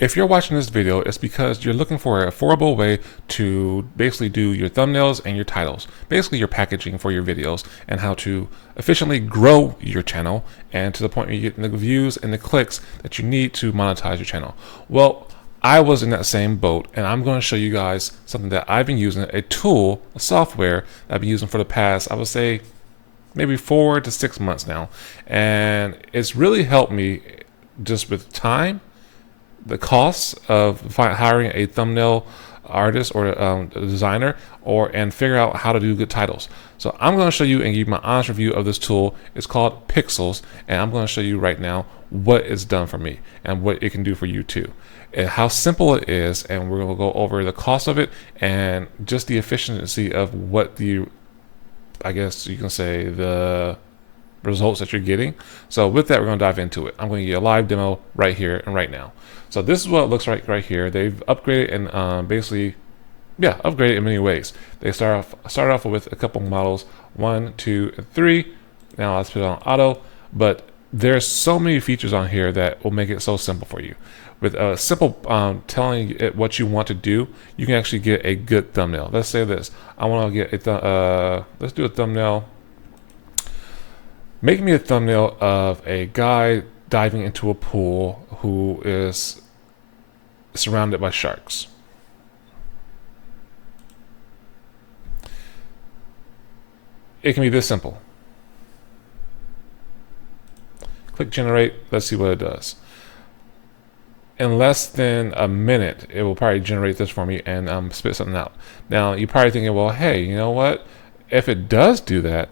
If you're watching this video, it's because you're looking for an affordable way to basically do your thumbnails and your titles, basically your packaging for your videos, and how to efficiently grow your channel and to the point where you're getting the views and the clicks that you need to monetize your channel. Well, I was in that same boat, and I'm going to show you guys something that I've been using, a tool, a software that I've been using for the past, I would say, maybe 4 to 6 months now. And it's really helped me just with time, the costs of hiring a thumbnail artist or a designer, and figure out how to do good titles. So I'm going to show you and give you my honest review of this tool. It's called Pikzels, and I'm going to show you right now what it's done for me and what it can do for you too, and how simple it is. And we're going to go over the cost of it and just the efficiency of what the, I guess you can say, the results that you're getting. So with that, we're going to dive into it. I'm going to give you a live demo right here and right now. So this is what it looks like right here. They've upgraded and basically, yeah, upgraded in many ways. They start off with a couple models, 1, 2, and 3. Now let's put it on auto. But there's so many features on here that will make it so simple for you. With a simple telling it what you want to do, you can actually get a good thumbnail. Let's say this. I want to get a let's do a thumbnail. Make me a thumbnail of a guy diving into a pool who is surrounded by sharks. It can be this simple. Click generate. Let's see what it does. In less than a minute, it will probably generate this for me and spit something out. Now, you're probably thinking, well, hey, you know what? If it does do that,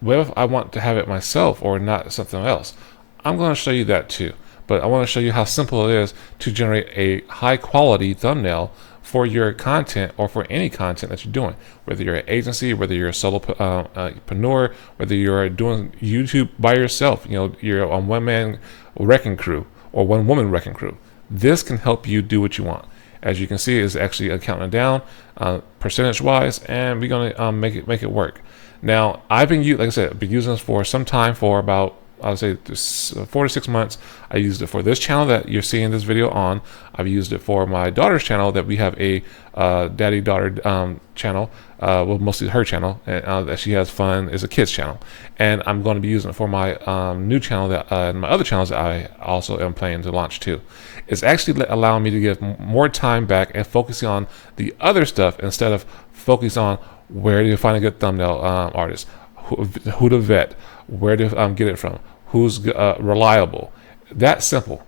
what if I want to have it myself or not something else? I'm going to show you that too. But I want to show you how simple it is to generate a high quality thumbnail for your content or for any content that you're doing. Whether you're an agency, whether you're a solopreneur, whether you're doing YouTube by yourself, you know, you're a one-man wrecking crew or one-woman wrecking crew. This can help you do what you want. As you can see, it's actually counting down percentage-wise, and we're going to make it work. Now, I've been, like I said, I've been using this for some time, for about, I would say 4 to 6 months. I used it for this channel that you're seeing this video on. I've used it for my daughter's channel that we have a daddy-daughter channel, well, mostly her channel, and that she has fun is a kids channel. And I'm going to be using it for my new channel that and my other channels that I also am planning to launch too. It's actually allowing me to give more time back and focusing on the other stuff instead of focus on where do you find a good thumbnail artist, who to vet, where to get it from, who's reliable. That simple.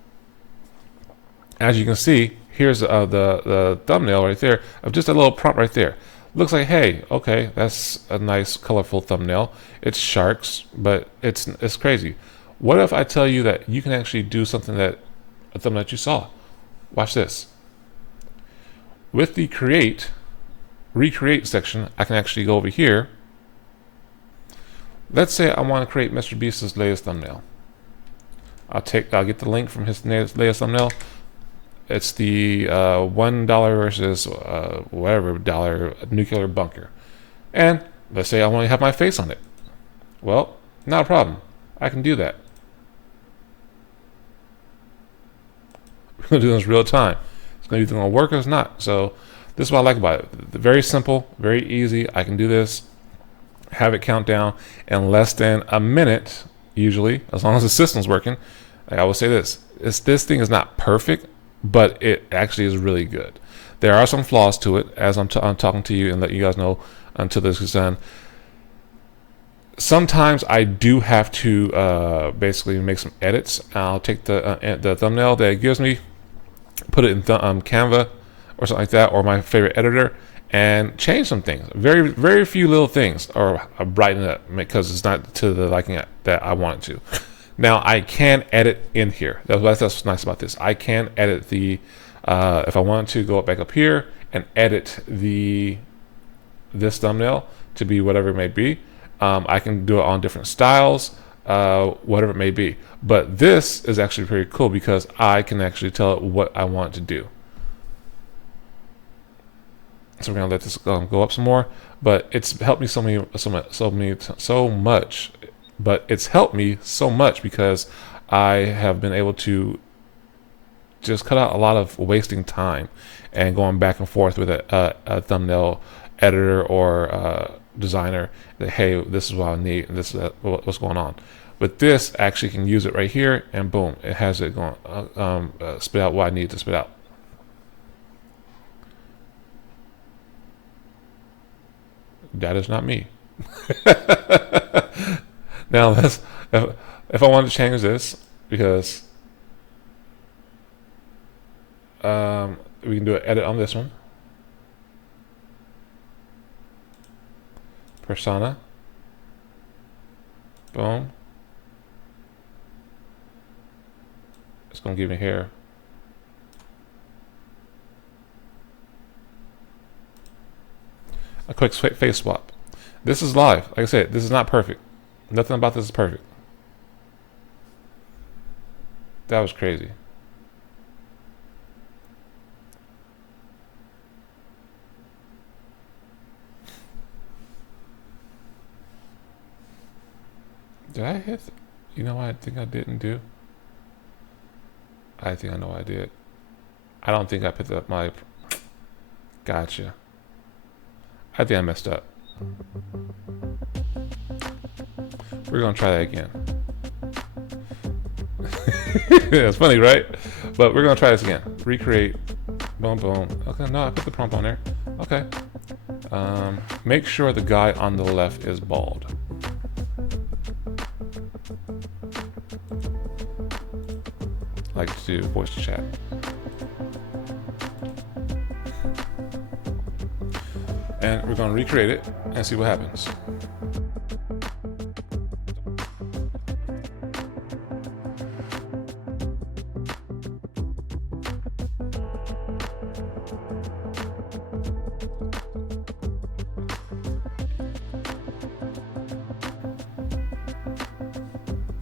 As you can see, here's the thumbnail right there of just a little prompt right there. Looks like, hey, okay, that's a nice colorful thumbnail. It's sharks, but it's crazy. What if I tell you that you can actually do something that a thumbnail that you saw? Watch this. With the recreate section, I can actually go over here. Let's say I want to create MrBeast's latest thumbnail. I'll get the link from his latest thumbnail. It's the $1 versus whatever dollar nuclear bunker. And let's say I want to have my face on it. Well, not a problem. I can do that. We're going to do this real time. It's going to work or it's not. So this is what I like about it. Very simple, very easy. I can do this, have it count down in less than a minute, usually, as long as the system's working. Like I will say this thing is not perfect, but it actually is really good. There are some flaws to it, as I'm talking to you and let you guys know until this is done. Sometimes I do have to basically make some edits. I'll take the thumbnail that it gives me, put it in Canva or something like that, or my favorite editor, and change some things. Very, very few little things, or brighten it up because it's not to the liking that I want it to. Now I can edit in here. That's what's nice about this. I can edit the if I wanted to go back up here and edit this thumbnail to be whatever it may be. I can do it on different styles, whatever it may be. But this is actually pretty cool because I can actually tell it what I want it to do. So we're gonna let this go up some more, but it's helped me so much. But it's helped me so much because I have been able to just cut out a lot of wasting time and going back and forth with a thumbnail editor or designer that, hey, this is what I need and this is what's going on. With this, I actually can use it right here, and boom, it has it going spit out what I need to spit out. That is not me. Now let's, if I want to change this, because we can do an edit on this one. Persona. Boom. It's gonna give me hair. A quick face swap. This is live. Like I said, this is not perfect. Nothing about this is perfect. That was crazy. Did I hit? You know what I think I didn't do? I think I know what I did. I don't think I picked up my... Gotcha. I think I messed up. We're gonna try that again. It's funny, right? But we're gonna try this again. Recreate. Boom, boom. Okay, no, I put the prompt on there. Okay. Make sure the guy on the left is bald. Like to do voice chat. And we're going to recreate it and see what happens.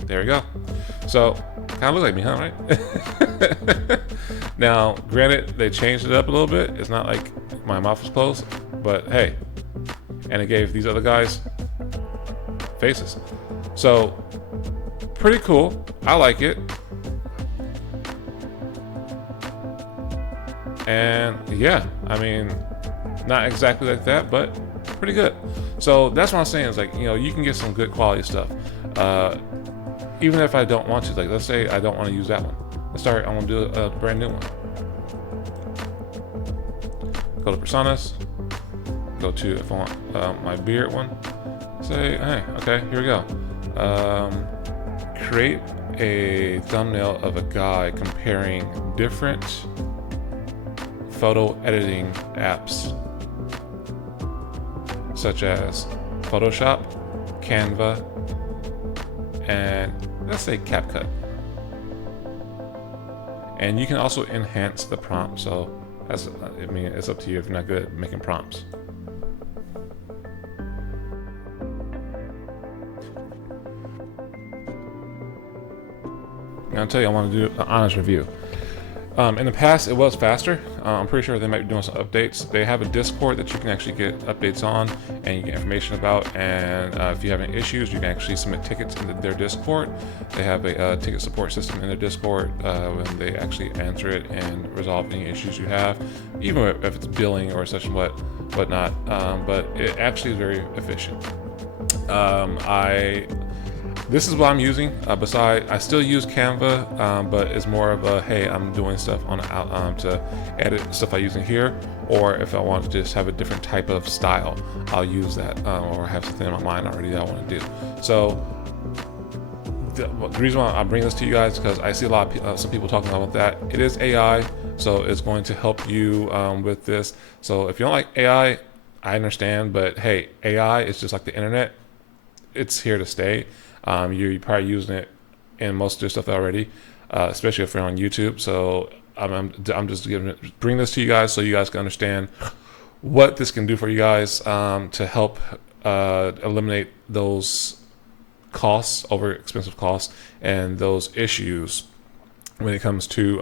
There we go. So, kind of look like me, huh? Right? Now, granted, they changed it up a little bit. It's not like my mouth was closed, but hey, and it gave these other guys faces. So, pretty cool. I like it. And yeah, I mean, not exactly like that, but pretty good. So that's what I'm saying is, like, you know, you can get some good quality stuff. Even if I don't want to, like, let's say I don't want to use that one. Let's start, I'm gonna do a brand new one. Go to personas, go to, if I want my beard one, say, hey, okay, here we go. Create a thumbnail of a guy comparing different photo editing apps, such as Photoshop, Canva, and let's say CapCut. And you can also enhance the prompt. So that's, I mean, it's up to you if you're not good at making prompts. I'll tell you, I want to do an honest review. In the past, it was faster. I'm pretty sure they might be doing some updates. They have a Discord that you can actually get updates on and you get information about. And if you have any issues, you can actually submit tickets into their Discord. They have a ticket support system in their Discord when they actually answer it and resolve any issues you have, even if it's billing or such and whatnot. But it actually is very efficient. This is what I'm using. I still use Canva, but it's more of a, hey, I'm doing stuff on to edit stuff I use in here, or if I want to just have a different type of style, I'll use that, or have something in my mind already that I want to do. So the reason why I bring this to you guys is because I see a lot of some people talking about that. It is AI, so it's going to help you with this. So if you don't like AI, I understand, but hey, AI is just like the internet. It's here to stay. You're probably using it in most of your stuff already, especially if you're on YouTube. So I'm just bring this to you guys so you guys can understand what this can do for you guys to help eliminate those costs, over expensive costs, and those issues when it comes to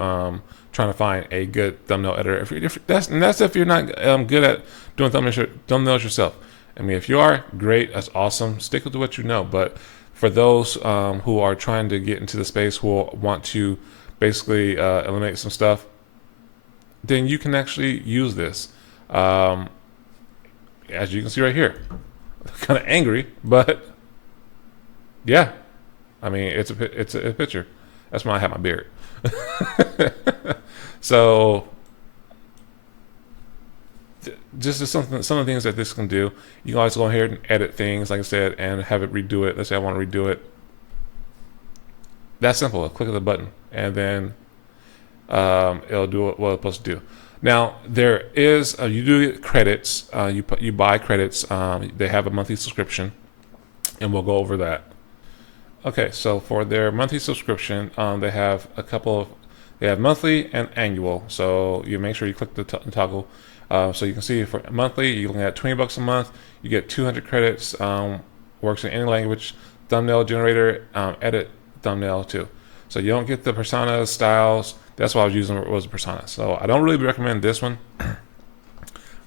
trying to find a good thumbnail editor. That's if you're not good at doing thumbnails yourself. I mean, if you are, great, that's awesome. Stick with what you know. But for those who are trying to get into the space, who want to basically eliminate some stuff, then you can actually use this. Um, as you can see right here, kind of angry, but yeah, I mean it's a picture. That's when I have my beard. So just something, some of the things that this can do. You can always go ahead and edit things, like I said, and have it redo it. Let's say I want to redo it. That's simple. Click the button, and then it'll do what it's supposed to do. Now there is you do get credits. You buy credits. They have a monthly subscription, and we'll go over that. Okay, so for their monthly subscription, they have a couple of, they have monthly and annual. So you make sure you click the toggle. So you can see for monthly, you're looking at $20 a month. You get 200 credits. Works in any language. Thumbnail generator, edit thumbnail too. So you don't get the persona styles. That's what I was using, was a persona. So I don't really recommend this one.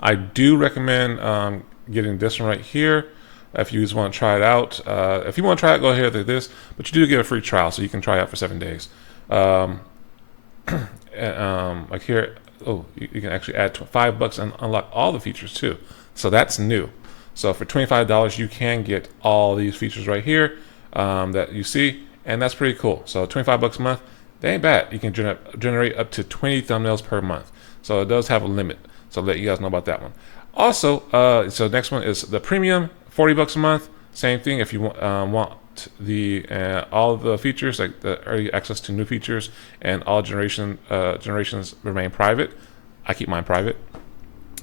I do recommend getting this one right here. If you just want to try it out, if you want to try it, go ahead with this. But you do get a free trial, so you can try it out for 7 days. Like here, oh, you can actually add $5 and unlock all the features too. So that's new. So for $25, you can get all these features right here that you see, and that's pretty cool. So $25 a month, they ain't bad. You can generate up to 20 thumbnails per month. So it does have a limit. So I'll let you guys know about that one. Also, so next one is the premium. $40 a month. Same thing. If you want the all of the features, like the early access to new features, and all generations remain private. I keep mine private.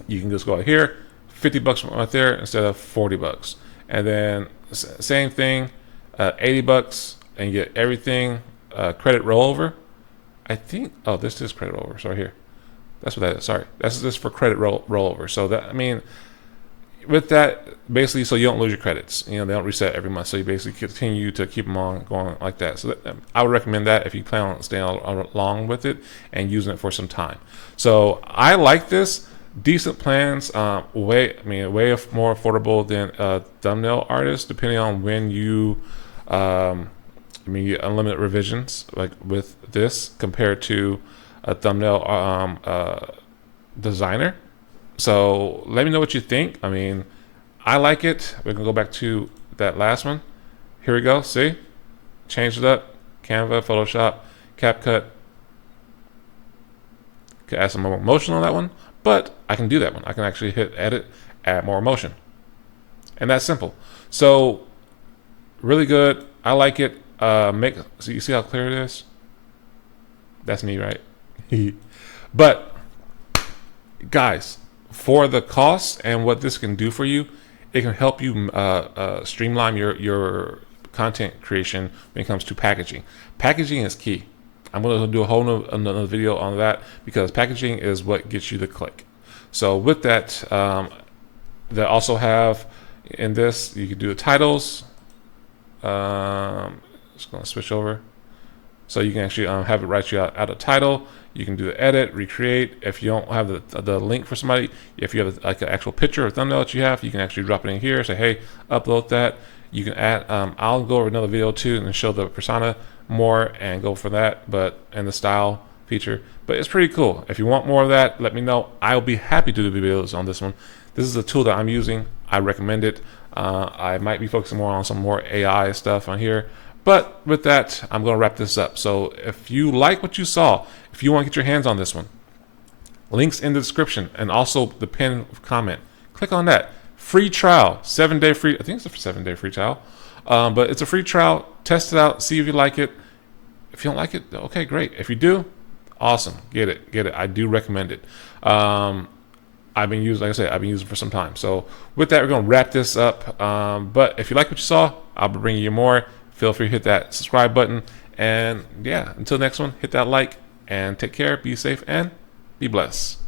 You can just go out here, $50 right there instead of $40, and then same thing, $80, and you get everything. Credit rollover. I think. Oh, this is credit rollover. Sorry, here. That's what that is. Sorry, that's just for credit rollover. So that, I mean, with that, basically, so you don't lose your credits. You know, they don't reset every month, so you basically continue to keep them on going like that. So I would recommend that if you plan on staying along with it and using it for some time. So I like this. Decent plans, way more affordable than thumbnail artists, depending on when you. You get unlimited revisions like with this compared to a thumbnail designer. So let me know what you think. I mean, I like it. We can go back to that last one. Here we go. See? Change it up. Canva, Photoshop, CapCut. Could add some more motion on that one, but I can do that one. I can actually hit edit, add more motion. And that's simple. So really good. I like it. So you see how clear it is? That's me, right? But guys, for the cost and what this can do for you, it can help you streamline your content creation when it comes to packaging. Packaging is key. I'm going to do a whole another video on that, because packaging is what gets you the click. So with that, they also have in this, you can do the titles. Just going to switch over. So you can actually have it write you out a title. You can do the edit, recreate. If you don't have the link for somebody, if you have like an actual picture or thumbnail that you have, you can actually drop it in here. Say, hey, upload that. You can add. I'll go over another video too and show the persona more and go for that, but and the style feature. But it's pretty cool. If you want more of that, let me know. I'll be happy to do videos on this one. This is a tool that I'm using. I recommend it. I might be focusing more on some more AI stuff on here. But with that, I'm going to wrap this up. So if you like what you saw, if you want to get your hands on this one, links in the description and also the pinned comment. Click on that. Free trial, 7-day free. I think it's a 7-day free trial. But it's a free trial. Test it out. See if you like it. If you don't like it, okay, great. If you do, awesome. Get it. I do recommend it. I've been using, like I said, I've been using it for some time. So with that, we're going to wrap this up. But if you like what you saw, I'll be bringing you more. Feel free to hit that subscribe button. And yeah, until next one, hit that like and take care, be safe, and be blessed.